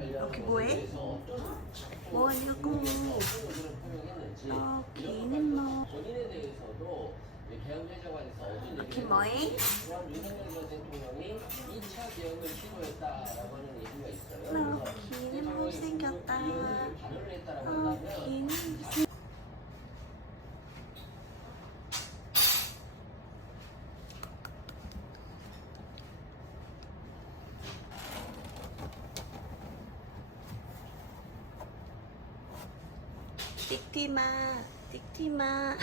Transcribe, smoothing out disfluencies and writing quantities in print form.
럭키 뭐해? 뭐하냐고. 럭키는 뭐? 본인에 대해서도 개헌제정안에서 럭키 뭐해? 윤석열 대통령이 2차 개헌을 시도했다라고 하는 얘기가 있어요. 럭키는 못생겼다. 발언을 했다라고 한다면 럭키는 띡티마 띡티마